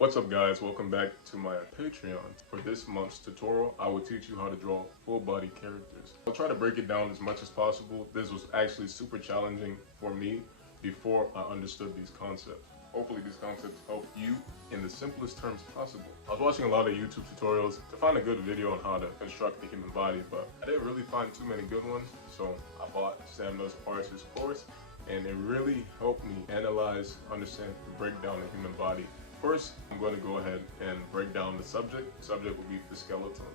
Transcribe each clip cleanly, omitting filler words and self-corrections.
What's up guys, welcome back to my Patreon. For this month's tutorial, I will teach you how to draw full body characters. I'll try to break it down as much as possible. This was actually super challenging for me before I understood these concepts. Hopefully these concepts help you in the simplest terms possible. I was watching a lot of YouTube tutorials to find a good video on how to construct the human body, but I didn't really find too many good ones, so I bought Sam Knows Art's course, and it really helped me analyze, understand, and break down the human body. First, I'm going to go ahead and break down the subject. The subject will be the skeleton,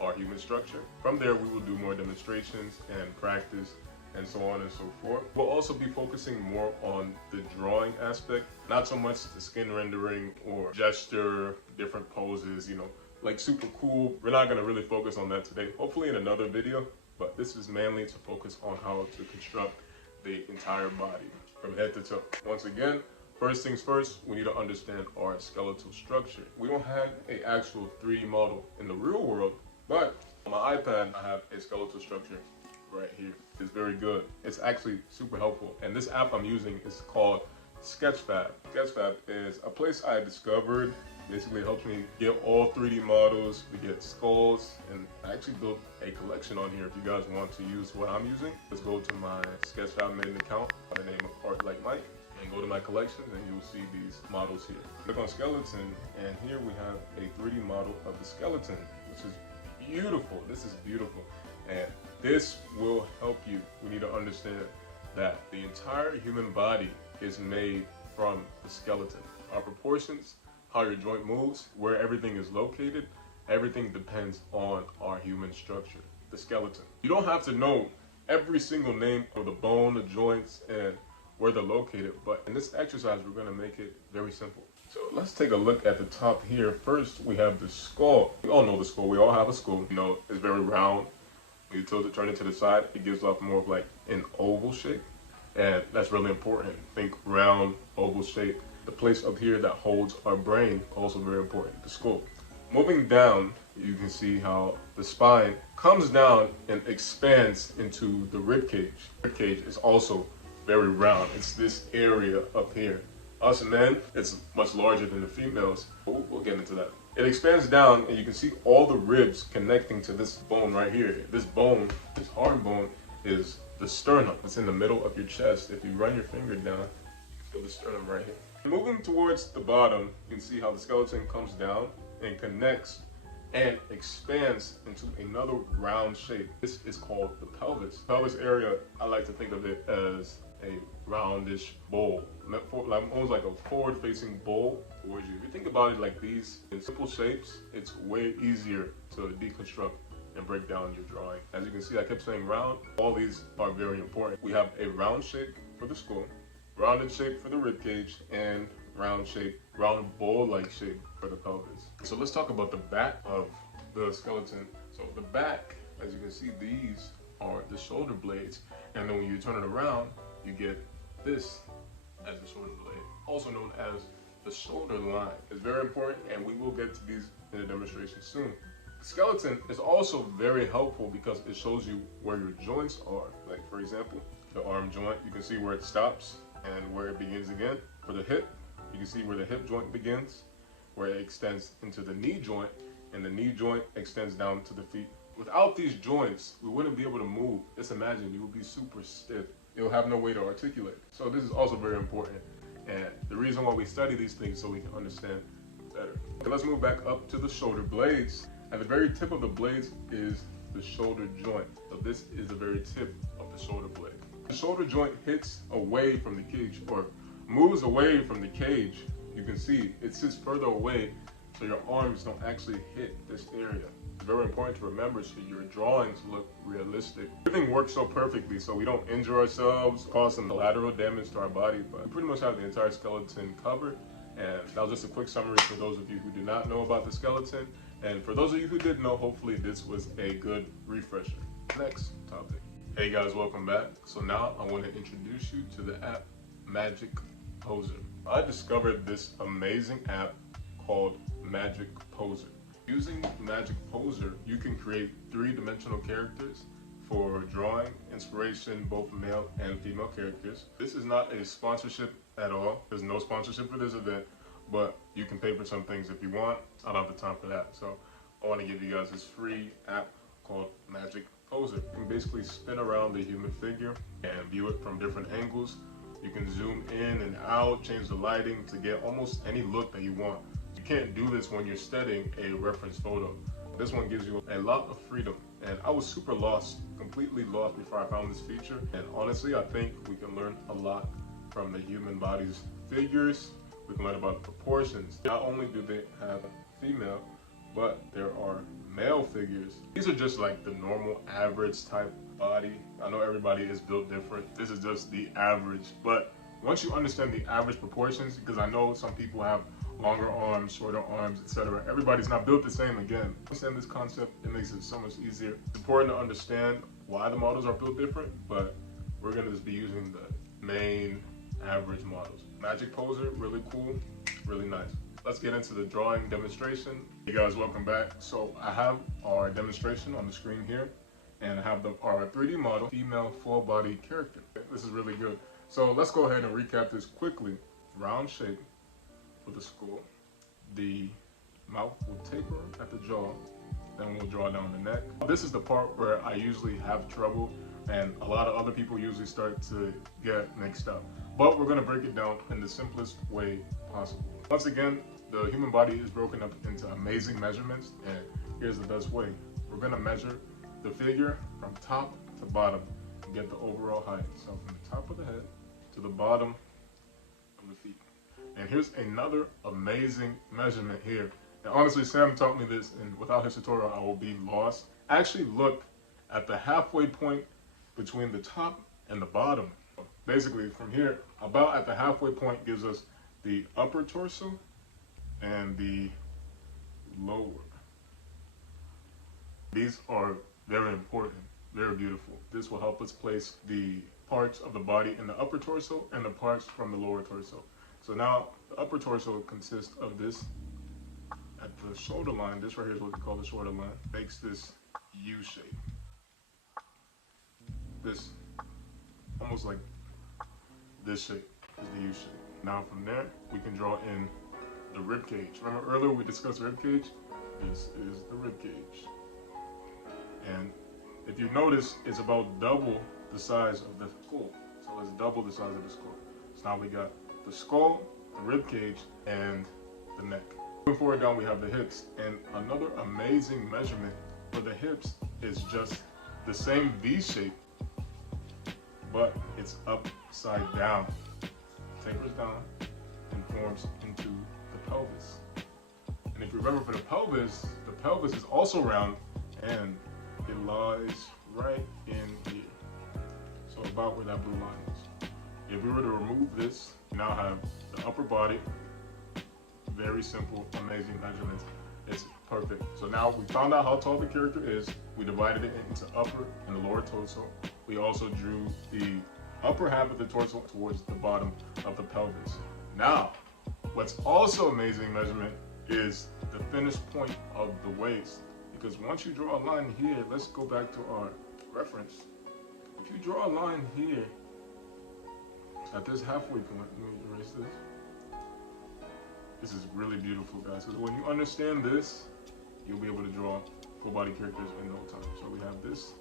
or human structure. From there, we will do more demonstrations and practice and so on and so forth. We'll also be focusing more on the drawing aspect, not so much the skin rendering or gesture, different poses, like super cool. We're not going to really focus on that today. Hopefully in another video, but this is mainly to focus on how to construct the entire body from head to toe. Once again, first things first, we need to understand our skeletal structure. We don't have an actual 3D model in the real world, but on my iPad, I have a skeletal structure right here. It's very good. It's actually super helpful. And this app I'm using is called Sketchfab. Sketchfab is a place I discovered. Basically, it helps me get all 3D models. We get skulls, and I actually built a collection on here if you guys want to use what I'm using. Let's go to my Sketchfab main account by the name of Art Like Mike. And go to my collections and you'll see these models here. Click on skeleton, and here we have a 3D model of the skeleton, which is beautiful. This is beautiful, and this will help you. We need to understand that the entire human body is made from the skeleton. Our proportions, how your joint moves, where everything is located, everything depends on our human structure, the skeleton. You don't have to know every single name of the bone, the joints, and where they're located, but in this exercise we're going to make it very simple. So let's take a look at the top here. First we have the skull. We all know the skull. We all have a skull. It's very round. When you tilt it, turn it to the side, it gives off more of like an oval shape, and that's really important. Think round, oval shape. The place up here that holds our brain, also very important, the skull. Moving down, you can see how the spine comes down and expands into the rib cage. Rib cage is also very round. It's this area up here. Us men, it's much larger than the females. We'll get into that. It expands down, and you can see all the ribs connecting to this bone right here. This bone, this hard bone, is the sternum. It's in the middle of your chest. If you run your finger down, you can feel the sternum right here. Moving towards the bottom, you can see how the skeleton comes down and connects and expands into another round shape. This is called the pelvis. Pelvis area, I like to think of it as a roundish bowl, almost like a forward-facing bowl towards you. If you think about it like these, in simple shapes, it's way easier to deconstruct and break down your drawing. As you can see, I kept saying round. All these are very important. We have a round shape for the skull, rounded shape for the rib cage, and round bowl-like shape for the pelvis. So let's talk about the back of the skeleton. So the back, as you can see, these are the shoulder blades, and then when you turn it around, you get this as the shoulder blade, also known as the shoulder line. It's very important, and we will get to these in the demonstration soon. The skeleton is also very helpful because it shows you where your joints are. Like for example, the arm joint, you can see where it stops and where it begins again. For the hip, you can see where the hip joint begins, where it extends into the knee joint, and the knee joint extends down to the feet. Without these joints, we wouldn't be able to move. Just imagine, you would be super stiff. You'll have no way to articulate. So this is also very important. And the reason why we study these things so we can understand better. Okay, let's move back up to the shoulder blades. At the very tip of the blades is the shoulder joint. So this is the very tip of the shoulder blade. The shoulder joint hits away from the cage, or moves away from the cage. You can see it sits further away, so your arms don't actually hit this area. It's very important to remember so your drawings look realistic. Everything works so perfectly so we don't injure ourselves, cause some collateral damage to our body, but we pretty much have the entire skeleton covered. And that was just a quick summary for those of you who do not know about the skeleton. And for those of you who did know, hopefully this was a good refresher. Next topic. Hey guys, welcome back. So now I want to introduce you to the app Magic Poser. I discovered this amazing app called Magic Poser. Using Magic Poser, you can create three-dimensional characters for drawing inspiration, both male and female characters. This is not a sponsorship at all. There's no sponsorship for this event, but you can pay for some things if you want. I don't have the time for that. So I want to give you guys this free app called Magic Poser. You can basically spin around the human figure and view it from different angles. You can zoom in and out, change the lighting to get almost any look that you want. You can't do this when you're studying a reference photo. This one gives you a lot of freedom. And I was super lost, completely lost before I found this feature. And honestly, I think we can learn a lot from the human body's figures. We can learn about proportions. Not only do they have female, but there are male figures. These are just like the normal average type body. I know everybody is built different. This is just the average. But once you understand the average proportions, because I know some people have longer arms, shorter arms, etc. Everybody's not built the same again. Understand this concept, it makes it so much easier. It's important to understand why the models are built different, but we're gonna just be using the main average models. Magic Poser, really cool, really nice. Let's get into the drawing demonstration. Hey guys, welcome back. So I have our demonstration on the screen here, and I have our 3D model, female full body character. This is really good. So let's go ahead and recap this quickly. Round shape with the skull. The mouth will taper at the jaw, then we'll draw down the neck. This is the part where I usually have trouble, and a lot of other people usually start to get mixed up. But we're gonna break it down in the simplest way possible. Once again, the human body is broken up into amazing measurements, and here's the best way. We're gonna measure the figure from top to bottom and get the overall height. So from the top of the head to the bottom of the feet. And here's another amazing measurement here. And honestly, Sam taught me this, and without his tutorial, I will be lost. Actually look at the halfway point between the top and the bottom. Basically, from here, about at the halfway point gives us the upper torso and the lower. These are very important, very beautiful. This will help us place the parts of the body in the upper torso and the parts from the lower torso. So now the upper torso consists of this at the shoulder line. This right here is what we call the shoulder line. Makes this U shape. This, almost like this shape is the U shape. Now from there, we can draw in the rib cage. Remember earlier we discussed rib cage? This is the rib cage. And if you notice, it's about double the size of the skull. So let's double the size of the skull. So now we got the skull, the rib cage, and the neck. Moving forward down, we have the hips. And another amazing measurement for the hips is just the same V shape, but it's upside down. Tapers down and forms into the pelvis. And if you remember for the pelvis is also round, and it lies right in here. So about where that blue line is. If we were to remove this, we now have the upper body. Very simple, amazing measurements. It's perfect. So now we found out how tall the character is. We divided it into upper and lower torso. We also drew the upper half of the torso towards the bottom of the pelvis. Now, what's also amazing measurement is the finished point of the waist. Because once you draw a line here, let's go back to our reference. If you draw a line here, at this halfway point, let me erase this. This is really beautiful, guys, because when you understand this, you'll be able to draw full body characters in no time. So we have this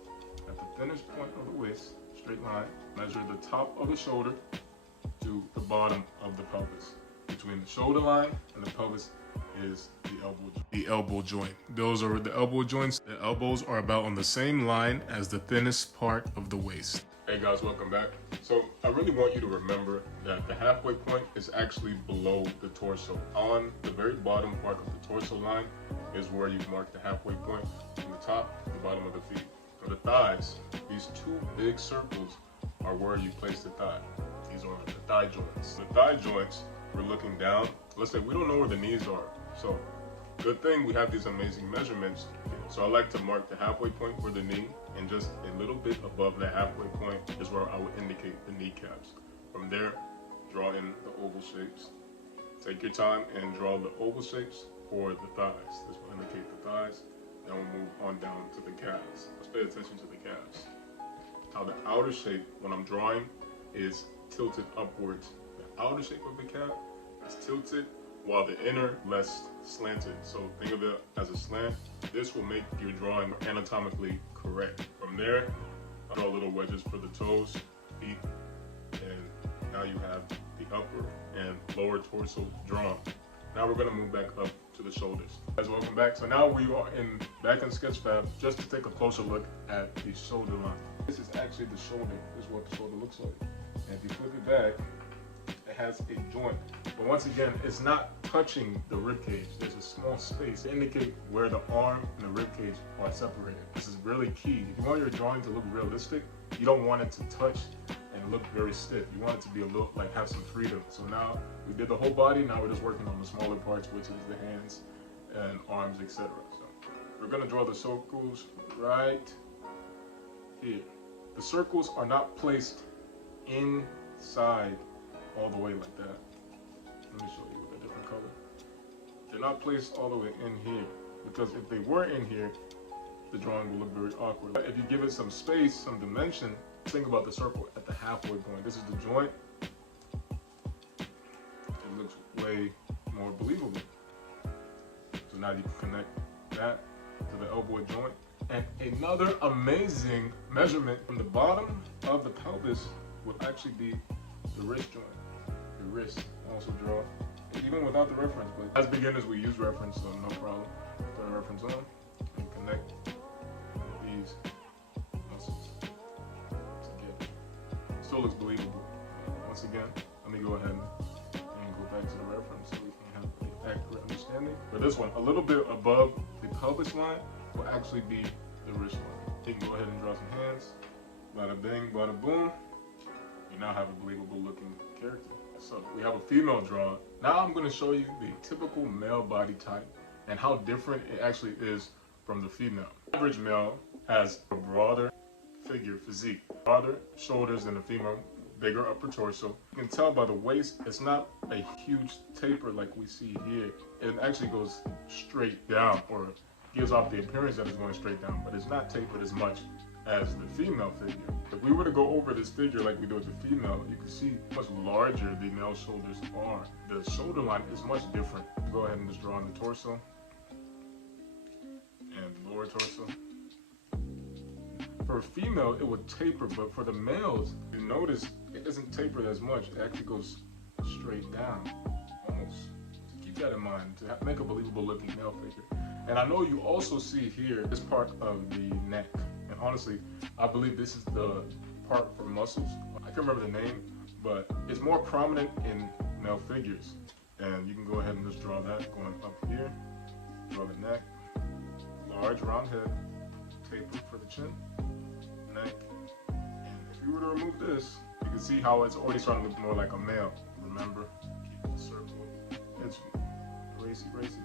at the finished point of the waist, straight line, measure the top of the shoulder to the bottom of the pelvis. Between the shoulder line and the pelvis is the elbow joint. Those are the elbow joints. The elbows are about on the same line as the thinnest part of the waist. Hey guys, welcome back. So I really want you to remember that the halfway point is actually below the torso. On the very bottom part of the torso line is where you mark the halfway point from the top to the bottom of the feet. For the thighs, these two big circles are where you place the thigh. These are the thigh joints. The thigh joints, we're looking down. Let's say we don't know where the knees are. So good thing we have these amazing measurements. So I like to mark the halfway point for the knee, and just a little bit above the halfway point is where I would indicate the kneecaps. From there, draw in the oval shapes. Take your time and draw the oval shapes for the thighs. This will indicate the thighs. Then we'll move on down to the calves. Let's pay attention to the calves. Now the outer shape, when I'm drawing, is tilted upwards. The outer shape of the calf is tilted while the inner less slanted. So think of it as a slant. This will make your drawing anatomically correct. From there, I draw little wedges for the toes, feet, and now you have the upper and lower torso drawn. Now we're gonna move back up to the shoulders. Guys, welcome back. So now we are back in Sketchfab just to take a closer look at the shoulder line. This is actually the shoulder. This is what the shoulder looks like. And if you flip it back, it has a joint. But once again, it's not touching the rib cage. There's a small space to indicate where the arm and the rib cage are separated. This is really key. If you want your drawing to look realistic, you don't want it to touch and look very stiff. You want it to be a little, like, have some freedom. So now we did the whole body. Now we're just working on the smaller parts, which is the hands and arms, etc. So we're gonna draw the circles right here. The circles are not placed inside all the way like that. Let me show you with a different color. They're not placed all the way in here, because if they were in here, the drawing will look very awkward. But if you give it some space, some dimension, think about the circle at the halfway point. This is the joint. It looks way more believable. So now you can connect that to the elbow joint. And another amazing measurement from the bottom of the pelvis would actually be the wrist joint. The wrist also draw, even without the reference, but as beginners we use reference, so no problem. Put a reference on and connect these muscles together. Still looks believable. Once again, let me go ahead and go back to the reference so we can have an accurate understanding. For this one, a little bit above the pelvis line will actually be the wrist line. You can go ahead and draw some hands. Bada bing, bada boom. You now have a believable looking character. So we have a female drawn. Now I'm going to show you the typical male body type and how different it actually is from the female. The average male has a broader figure, physique, broader shoulders than the female, bigger upper torso. You can tell by the waist, it's not a huge taper like we see here. It actually goes straight down, or gives off the appearance that it's going straight down, but it's not tapered as much as the female figure. If we were to go over this figure like we do with the female, you can see how much larger the male shoulders are. The shoulder line is much different. Go ahead and just draw on the torso and lower torso. For a female, it would taper, but for the males, you notice it doesn't taper as much. It actually goes straight down, almost. So keep that in mind to make a believable looking male figure. And I know you also see here this part of the neck. And honestly, I believe this is the part for muscles. I can't remember the name, but it's more prominent in male figures. And you can go ahead and just draw that going up here. Draw the neck, large round head, taper for the chin, neck. And if you were to remove this, you can see how it's already starting to look more like a male. Remember, keep the circle. It's racy,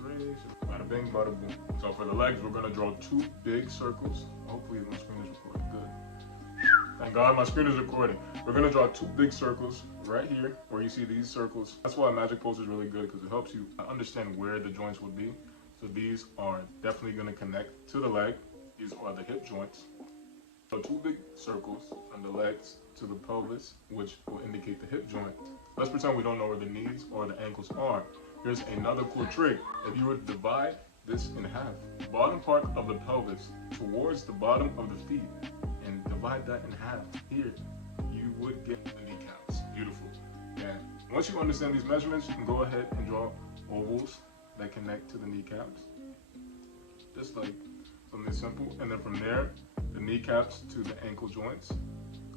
bada bing, bada boom. So for the legs, we're gonna draw two big circles. Hopefully my screen is recording good. Thank God my screen is recording. We're gonna draw two big circles right here where you see these circles. That's why Magic Post is really good, because it helps you understand where the joints would be. So these are definitely gonna connect to the leg. These are the hip joints. So two big circles from the legs to the pelvis, which will indicate the hip joint. Let's pretend we don't know where the knees or the ankles are. Here's another cool trick. If you were to divide this in half, the bottom part of the pelvis towards the bottom of the feet, and divide that in half here, you would get the kneecaps. Beautiful. And once you understand these measurements, you can go ahead and draw ovals that connect to the kneecaps. Just like something simple. And then from there, the kneecaps to the ankle joints.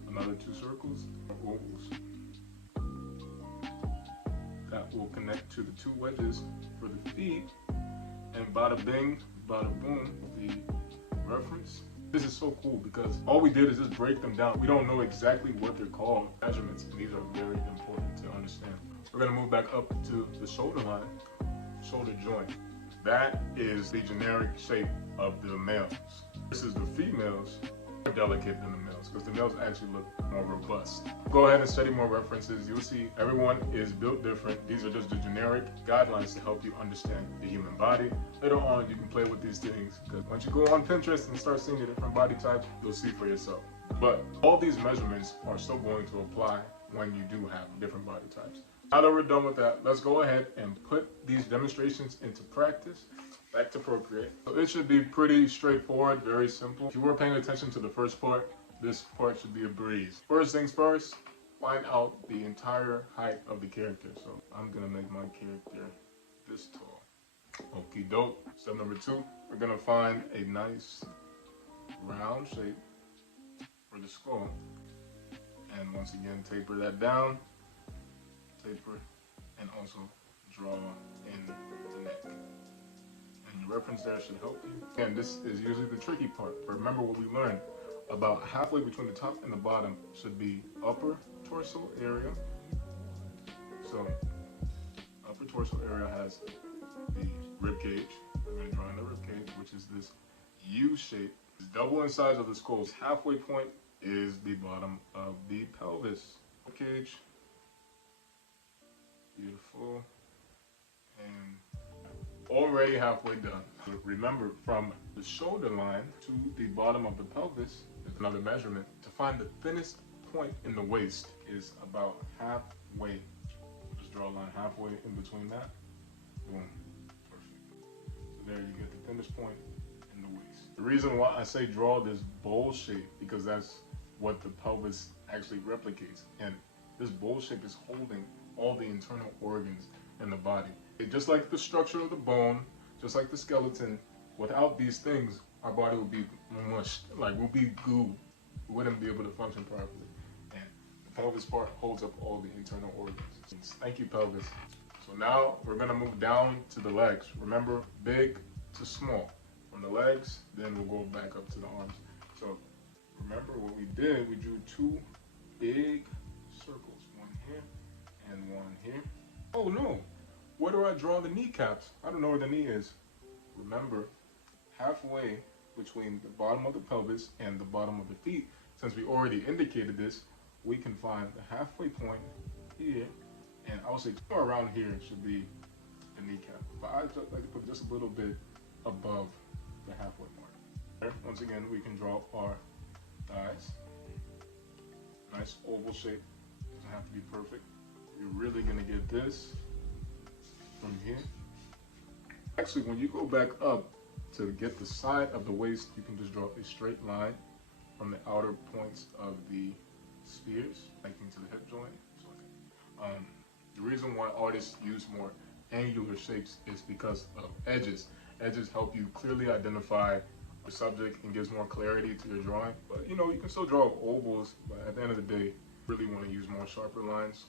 Another two circles of ovals. That will connect to the two wedges for the feet, and bada bing, bada boom, the reference. This is so cool because all we did is just break them down. We don't know exactly what they're called, measurements, and these are very important to understand. We're gonna move back up to the shoulder line, shoulder joint. That is the generic shape of the males. This is the females, more delicate than the males, because the males actually look more robust. Go ahead and study more references. You'll see everyone is built different. These are just the generic guidelines to help you understand the human body. Later on, you can play with these things, because once you go on Pinterest and start seeing the different body types, you'll see for yourself. But all these measurements are still going to apply when you do have different body types. Now that we're done with that, let's go ahead and put these demonstrations into practice. Back to Procreate. So it should be pretty straightforward, very simple. If you were paying attention to the first part, this part should be a breeze. First things first, find out the entire height of the character. So I'm gonna make my character this tall. Okie doke. Step number 2, we're gonna find a nice round shape for the skull. And once again, taper that down, taper, and also draw in the neck. And your reference there should help you. And this is usually the tricky part. Remember what we learned. About halfway between the top and the bottom should be upper torso area. So upper torso area has the rib cage. We're going to draw in the rib cage, which is this U shape. It's double in size of the skull's halfway point is the bottom of the pelvis. Rib cage. Beautiful. And already halfway done. Remember, from the shoulder line to the bottom of the pelvis is another measurement. To find the thinnest point in the waist is about halfway. Just draw a line halfway in between that. Boom. Perfect. So there you get the thinnest point in the waist. The reason why I say draw this bowl shape, because that's what the pelvis actually replicates. And this bowl shape is holding all the internal organs in the body. Just like the structure of the bone, just like the skeleton, without these things, our body would be mushed, like we'll be goo. We wouldn't be able to function properly. And the pelvis part holds up all the internal organs. Thank you, pelvis. So now we're gonna move down to the legs. Remember, big to small. From the legs, then we'll go back up to the arms. So remember what we did, we drew 2 big circles, one here and one here. Oh no, where do I draw the kneecaps? I don't know where the knee is. Remember, halfway between the bottom of the pelvis and the bottom of the feet, since we already indicated this, we can find the halfway point here, and I would say somewhere around here should be the kneecap. But I like to put just a little bit above the halfway mark. Once again, we can draw our thighs. Nice oval shape, doesn't have to be perfect. You're really gonna get this from here. Actually, when you go back up to get the side of the waist, you can just draw a straight line from the outer points of the spears, connecting to the hip joint. The reason why artists use more angular shapes is because of edges. Edges help you clearly identify the subject and gives more clarity to your drawing. But you know, you can still draw ovals, but at the end of the day, you really want to use more sharper lines,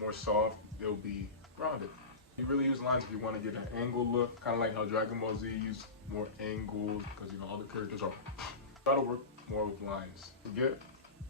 more soft, they'll be rounded. You really use lines if you want to get an angle look, kind of like how Dragon Ball Z used more angles, because you know all the characters are. Try to work more with lines. To get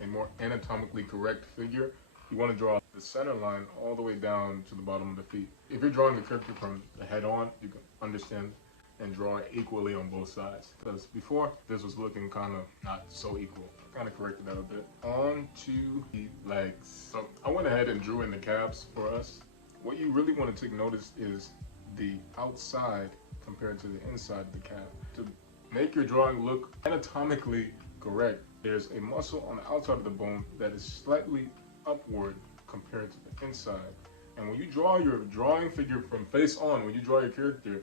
a more anatomically correct figure, you want to draw the center line all the way down to the bottom of the feet. If you're drawing the character from the head on, you can understand and draw it equally on both sides. Because before, this was looking kind of not so equal. Kind of corrected that a bit. On to the legs. So I went ahead and drew in the calves for us. What you really want to take notice is the outside compared to the inside of the calf. To make your drawing look anatomically correct, there's a muscle on the outside of the bone that is slightly upward compared to the inside. And when you draw your drawing figure from face on, when you draw your character,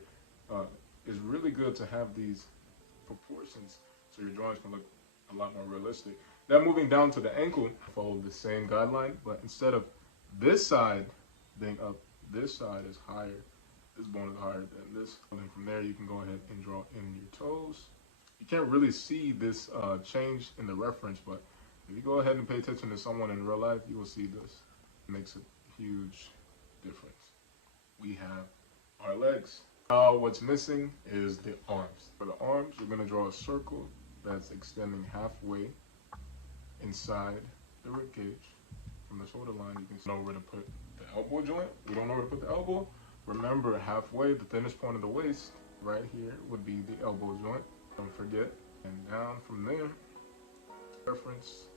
it's really good to have these proportions so your drawings can look a lot more realistic. Now moving down to the ankle, follow the same guideline, but instead of this side being up, this side is higher. This bone is higher than this. And then from there, you can go ahead and draw in your toes. You can't really see this change in the reference, but if you go ahead and pay attention to someone in real life, you will see this. It makes a huge difference. We have our legs. What's missing is the arms. For the arms, you're going to draw a circle that's extending halfway inside the rib cage. From the shoulder line, you can know where to put the elbow joint. We don't know where to put the elbow. Remember, halfway, the thinnest point of the waist, right here, would be the elbow joint. Don't forget. And down from there, reference,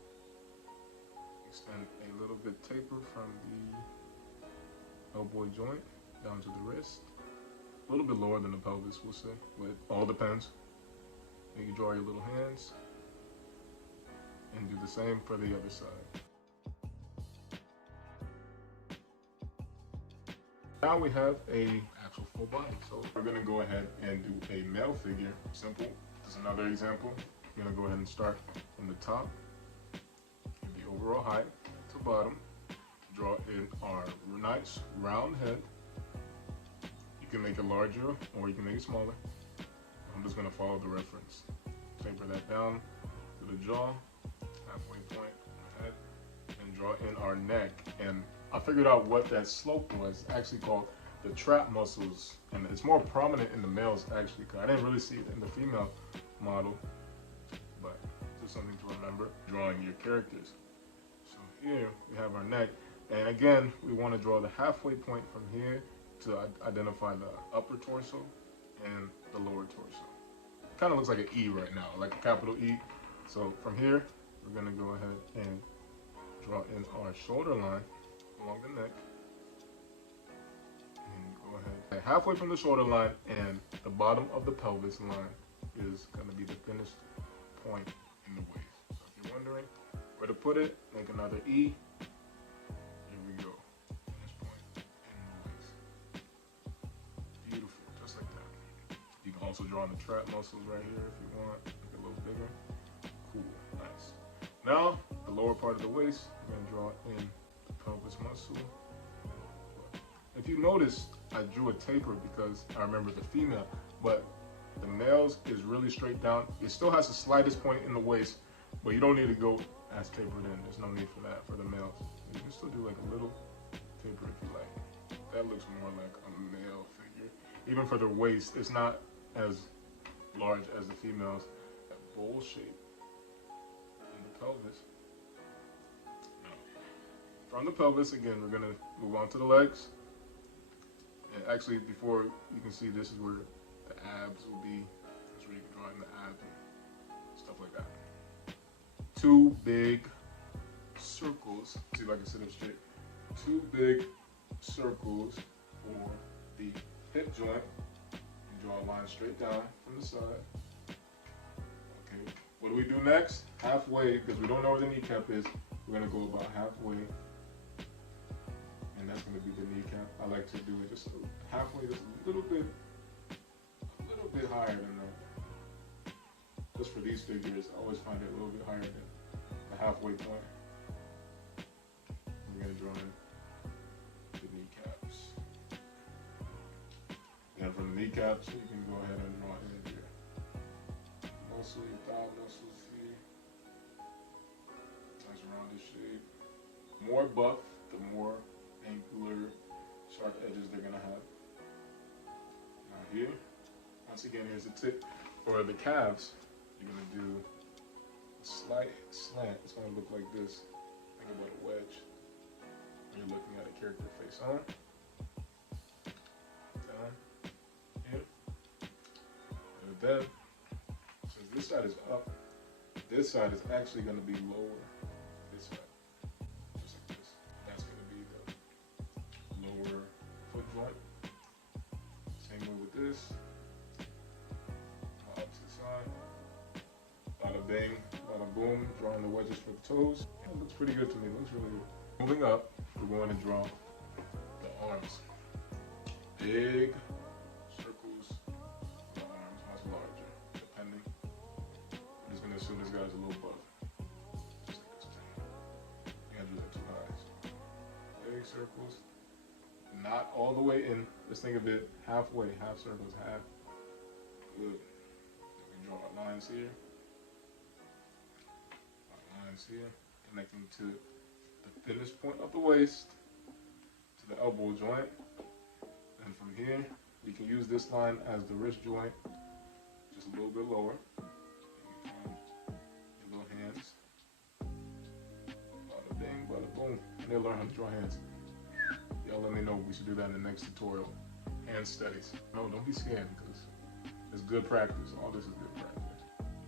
extend a little bit taper from the elbow joint down to the wrist. A little bit lower than the pelvis, we'll say, but it all depends. Then you draw your little hands and do the same for the other side. Now we have a actual full body. So we're gonna go ahead and do a male figure. Simple. This is another example. I'm gonna go ahead and start from the top, the overall height to bottom. Draw in our nice round head. You can make it larger or you can make it smaller. I'm just gonna follow the reference. Taper that down to the jaw, halfway point on the head, and draw in our neck. And I figured out what that slope was. It's actually called the trap muscles, and it's more prominent in the males actually, because I didn't really see it in the female model, but just something to remember drawing your characters. So here we have our neck, and again we want to draw the halfway point from here to identify the upper torso and the lower torso. It kind of looks like an E right now, like a capital E. So from here we're going to go ahead and draw in our shoulder line along the neck. Go ahead. Halfway from the shoulder line and the bottom of the pelvis line is going to be the thinnest point in the waist. So if you're wondering where to put it, make another E. Here we go. Thinnest point in the waist. Beautiful, just like that. You can also draw in the trap muscles right here if you want. Make it a little bigger. Cool, nice. Now, the lower part of the waist, we're going to draw in the pelvis muscle. If you notice, I drew a taper because I remember the female, but the males is really straight down. It still has the slightest point in the waist, but you don't need to go as tapered in. There's no need for that for the males. You can still do like a little taper if you like. That looks more like a male figure. Even for the waist, it's not as large as the females. That bowl shape in the pelvis. Now, from the pelvis, again, we're gonna move on to the legs. And actually, before you can see, this is where the abs will be. That's where you can draw in the abs and stuff like that. Two big circles. See if I can sit up straight. Two big circles for the hip joint. You draw a line straight down from the side. Okay. What do we do next? Halfway, because we don't know where the kneecap is. We're gonna go about halfway. And that's going to be the kneecap. I like to do it just halfway, just a little bit higher than that. Just for these figures, I always find it a little bit higher than the halfway point. We're going to draw in the kneecaps. And from the kneecaps, you can go ahead and draw in your muscle, your thigh muscles here. Nice rounded shape. More buff, the more angular, sharp edges they're gonna have. Now here, once again, here's the tip. For the calves, you're gonna do a slight slant. It's gonna look like this. Think about a wedge. You're looking at a character face on, down, here, and then, since this side is up, this side is actually gonna be lower. This side. Foot joint. Same way with this. Opposite side. Bada bing, bada boom. Drawing the wedges for the toes. Yeah, it looks pretty good to me. It looks really good. Moving up, we're going to draw the arms. Big circles. The arms much larger, depending. I'm just gonna assume this guy's a little buff. Just like this thing. You gotta do that too high. Big circles. Not all the way in. Just think of it halfway, half circles, half. Good. Then we draw our lines here. Our lines here, connecting to the thinnest point of the waist, to the elbow joint. And from here, we can use this line as the wrist joint, just a little bit lower. You can your little hands. Bada bing, bada boom. And they'll learn how to draw hands. Y'all let me know we should do that in the next tutorial. Hand studies. No, don't be scared because it's good practice. All this is good practice.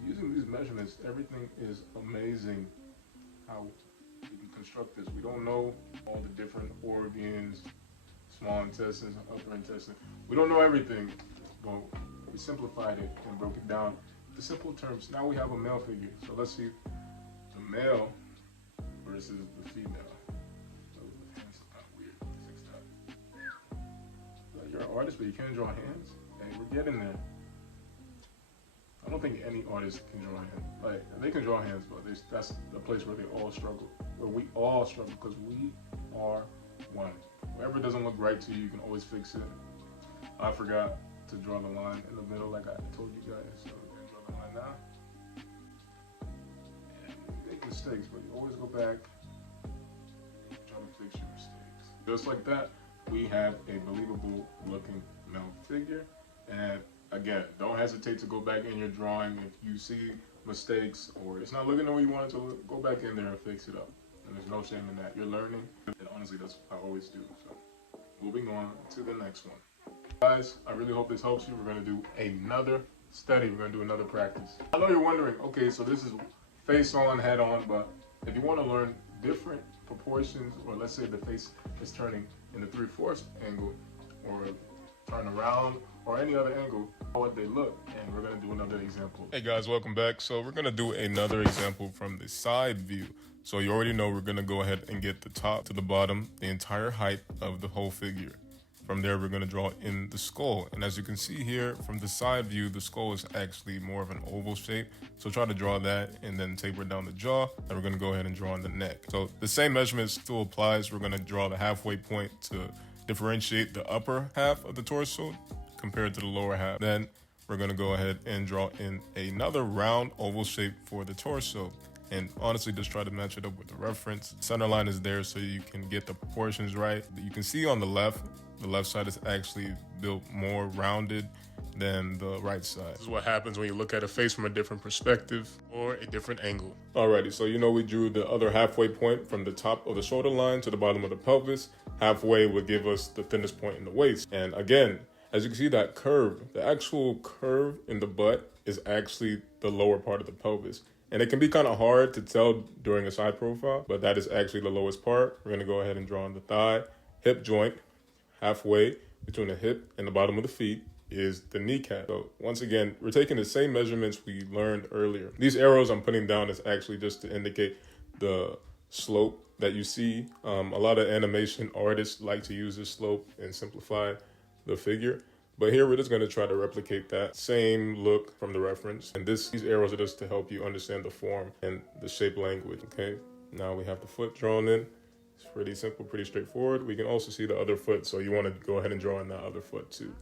Using these measurements, everything is amazing how we can construct this. We don't know all the different organs, small intestines, upper intestine. We don't know everything, but we simplified it and broke it down to simple terms. Now we have a male figure. So let's see the male versus the female. you're an artist but you can't draw hands, hey, we're getting there. I don't think any artist can draw hands. Like, they can draw hands, but that's the place where they all struggle. Where we all struggle, because we are one. Whatever doesn't look right to you, you can always fix it. I forgot to draw the line in the middle like I told you guys. So we're gonna draw the line now. And you make mistakes, but you always go back and try to fix your mistakes. Just like that, we have a believable looking male figure. And again, don't hesitate to go back in your drawing if you see mistakes or it's not looking the way you want it to look. Go back in there and fix it up. And there's no shame in that. You're learning, and honestly, that's what I always do. So, moving on to the next one. Guys, I really hope this helps you. We're going to do another study. We're going to do another practice. I know you're wondering, okay, so this is face on, head on, but if you want to learn different proportions, or let's say the face is turning in the 3/4 angle, or turn around, or any other angle, what they look, and we're going to do another example. Hey guys, welcome back. So we're going to do another example from the side view. So you already know we're going to go ahead and get the top to the bottom, the entire height of the whole figure. From there, we're going to draw in the skull. And as you can see here, from the side view, the skull is actually more of an oval shape. So try to draw that and then taper down the jaw. And we're going to go ahead and draw in the neck. So the same measurement still applies. We're going to draw the halfway point to differentiate the upper half of the torso compared to the lower half. Then we're going to go ahead and draw in another round oval shape for the torso. And honestly, just try to match it up with the reference. Center line is there so you can get the proportions right. You can see on the left side is actually built more rounded than the right side. This is what happens when you look at a face from a different perspective or a different angle. Alrighty, so you know we drew the other halfway point from the top of the shoulder line to the bottom of the pelvis. Halfway would give us the thinnest point in the waist. And again, as you can see, that curve, the actual curve in the butt is actually the lower part of the pelvis. And it can be kind of hard to tell during a side profile, but that is actually the lowest part. We're going to go ahead and draw on the thigh. Hip joint, halfway between the hip and the bottom of the feet, is the kneecap. So once again, we're taking the same measurements we learned earlier. These arrows I'm putting down is actually just to indicate the slope that you see. A lot of animation artists like to use this slope and simplify the figure. But here we're just going to try to replicate that same look from the reference. And these arrows are just to help you understand the form and the shape language, okay? Now we have the foot drawn in. It's pretty simple, pretty straightforward. We can also see the other foot, so you want to go ahead and draw in that other foot too.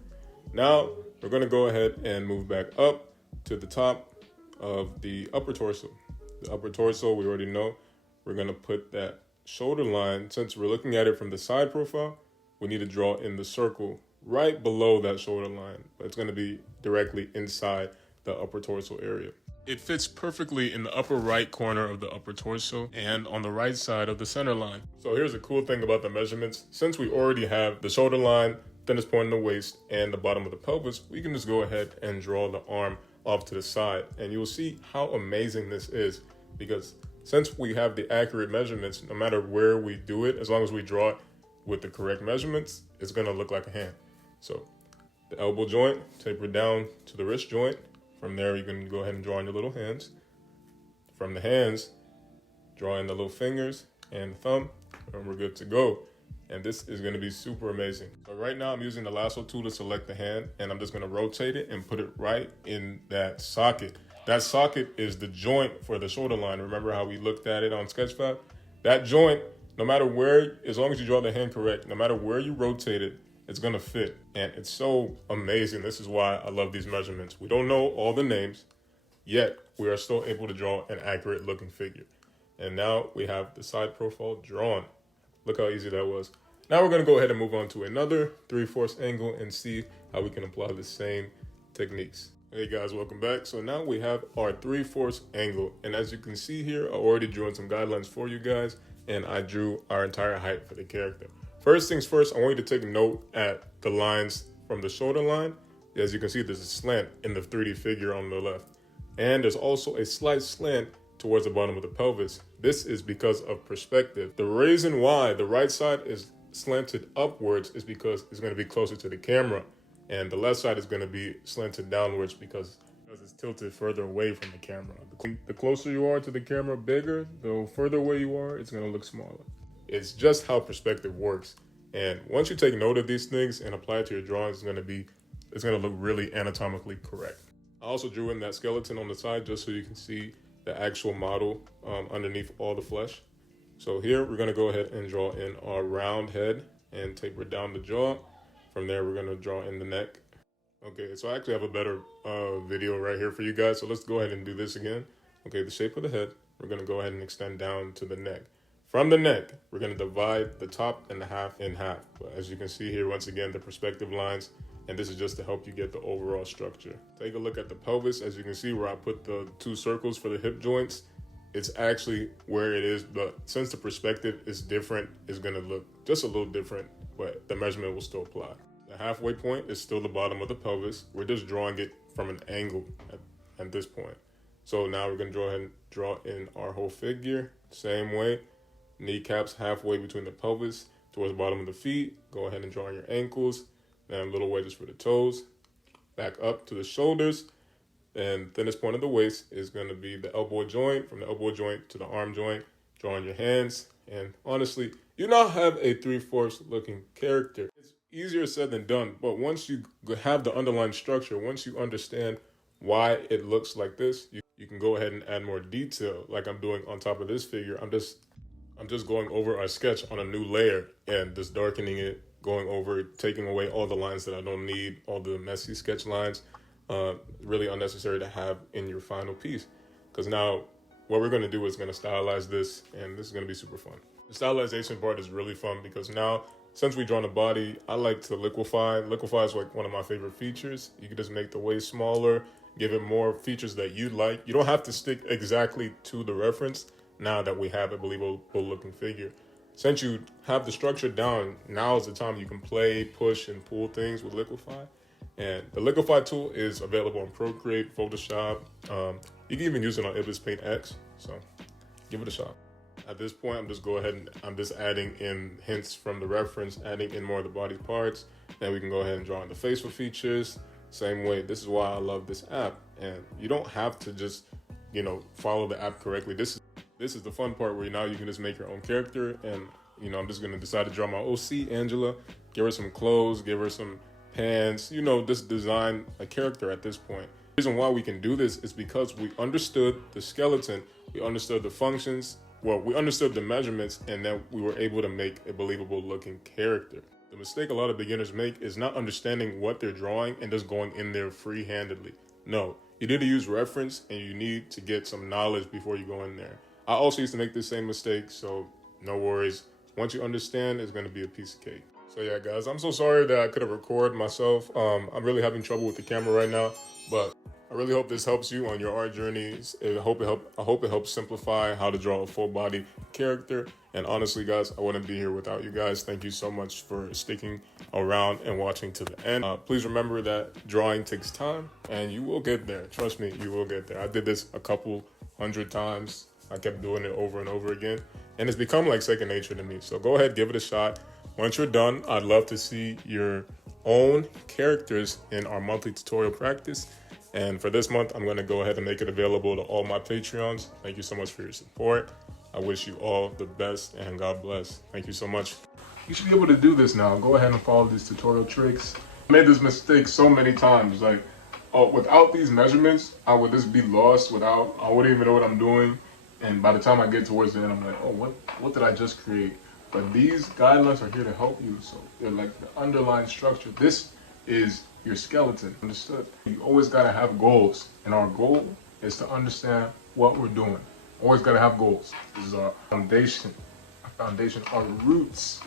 Now we're going to go ahead and move back up to the top of the upper torso. The upper torso, we already know. We're going to put that shoulder line. Since we're looking at it from the side profile, we need to draw in the circle right below that shoulder line, but it's going to be directly inside the upper torso area. It fits perfectly in the upper right corner of the upper torso and on the right side of the center line. So here's a cool thing about the measurements. Since we already have the shoulder line, thinnest point in the waist, and the bottom of the pelvis, we can just go ahead and draw the arm off to the side. And you'll see how amazing this is, because since we have the accurate measurements, no matter where we do it, as long as we draw it with the correct measurements, it's going to look like a hand. So the elbow joint, taper down to the wrist joint. From there, you can go ahead and draw in your little hands. From the hands, draw in the little fingers and the thumb, and we're good to go. And this is going to be super amazing. So right now, I'm using the lasso tool to select the hand, and I'm just going to rotate it and put it right in that socket. That socket is the joint for the shoulder line. Remember how we looked at it on Sketchfab? That joint, no matter where, as long as you draw the hand correct, no matter where you rotate it, it's going to fit. And it's so amazing. This is why I love these measurements. We don't know all the names, yet we are still able to draw an accurate looking figure. And now we have the side profile drawn. Look how easy that was. Now we're going to go ahead and move on to another 3/4 angle and see how we can apply the same techniques. Hey guys, welcome back. So now we have our 3/4 angle. And as you can see here, I already drew in some guidelines for you guys, and I drew our entire height for the character. First things first, I want you to take note at the lines from the shoulder line. As you can see, there's a slant in the 3D figure on the left. And there's also a slight slant towards the bottom of the pelvis. This is because of perspective. The reason why the right side is slanted upwards is because it's going to be closer to the camera. And the left side is going to be slanted downwards because it's tilted further away from the camera. The closer you are to the camera, bigger. The further away you are, it's going to look smaller. It's just how perspective works. And once you take note of these things and apply it to your drawings, it's gonna look really anatomically correct. I also drew in that skeleton on the side just so you can see the actual model underneath all the flesh. So here we're gonna go ahead and draw in our round head and taper down the jaw. From there, we're gonna draw in the neck. Okay, so I actually have a better video right here for you guys. So let's go ahead and do this again. Okay, the shape of the head, we're gonna go ahead and extend down to the neck. From the neck, we're gonna divide the top and the half in half. But as you can see here, once again, the perspective lines, and this is just to help you get the overall structure. Take a look at the pelvis. As you can see where I put the 2 circles for the hip joints, it's actually where it is, but since the perspective is different, it's gonna look just a little different, but the measurement will still apply. The halfway point is still the bottom of the pelvis. We're just drawing it from an angle at this point. So now we're gonna go ahead and draw in our whole figure, same way. Kneecaps halfway between the pelvis towards the bottom of the feet. Go ahead and draw in your ankles. Then little wedges for the toes, back up to the shoulders, and thinnest point of the waist is going to be the elbow joint. From the elbow joint to the arm joint, draw in your hands, and honestly, you now have a 3/4 looking character. It's easier said than done, but once you have the underlying structure, once you understand why it looks like this, you can go ahead and add more detail, like I'm doing on top of this figure. I'm just going over our sketch on a new layer and just darkening it, going over, taking away all the lines that I don't need, all the messy sketch lines, really unnecessary to have in your final piece. Because now what we're going to do is going to stylize this, and this is going to be super fun. The stylization part is really fun because now, since we've drawn a body, I like to liquefy. Liquefy is like one of my favorite features. You can just make the waist smaller, give it more features that you like. You don't have to stick exactly to the reference now that we have a believable looking figure. Since you have the structure down, now is the time you can play, push, and pull things with Liquefy. And the Liquefy tool is available on Procreate, Photoshop. You can even use it on Ibis Paint X, so give it a shot. At this point, I'm just adding in hints from the reference, adding in more of the body parts. Then we can go ahead and draw in the facial features. Same way, this is why I love this app. And you don't have to just, follow the app correctly. This is the fun part where now you can just make your own character. And, I'm just going to decide to draw my OC, Angela, give her some clothes, give her some pants, just design a character at this point. The reason why we can do this is because we understood the skeleton, we understood the functions, we understood the measurements, and then we were able to make a believable looking character. The mistake a lot of beginners make is not understanding what they're drawing and just going in there free-handedly. No, you need to use reference and you need to get some knowledge before you go in there. I also used to make the same mistake, so no worries. Once you understand, it's going to be a piece of cake. So yeah, guys, I'm so sorry that I couldn't record myself. I'm really having trouble with the camera right now, but I really hope this helps you on your art journeys. I hope it helps simplify how to draw a full body character. And honestly, guys, I wouldn't be here without you guys. Thank you so much for sticking around and watching to the end. Please remember that drawing takes time, and you will get there. Trust me, you will get there. I did this a couple hundred times. I kept doing it over and over again, and it's become like second nature to me. So go ahead, give it a shot. Once you're done, I'd love to see your own characters in our monthly tutorial practice. And for this month, I'm going to go ahead and make it available to all my Patreons. Thank you so much for your support. I wish you all the best, and God bless. Thank you so much. You should be able to do this now. Go ahead and follow these tutorial tricks. I made this mistake so many times. Without these measurements, I would just be lost. I wouldn't even know what I'm doing. And by the time I get towards the end, I'm like, oh, what did I just create? But these guidelines are here to help you. So they're like the underlying structure. This is your skeleton. Understood? You always got to have goals. And our goal is to understand what we're doing. Always got to have goals. This is our foundation. Our roots.